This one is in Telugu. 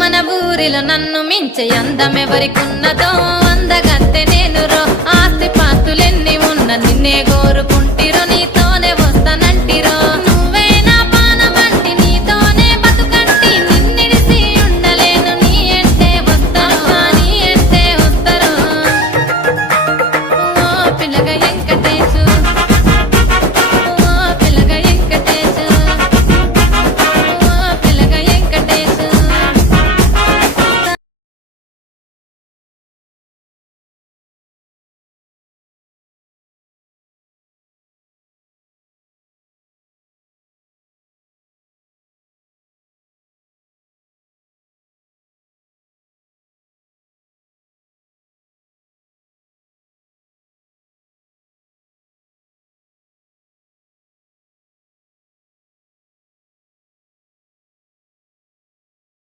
మన ఊరిలో నన్ను మించే అందమెవరికున్నదో అందగత్తె నేను రో ఆస్తి పాస్తులెన్ని ఉన్న నిన్నే కోరుకుంటా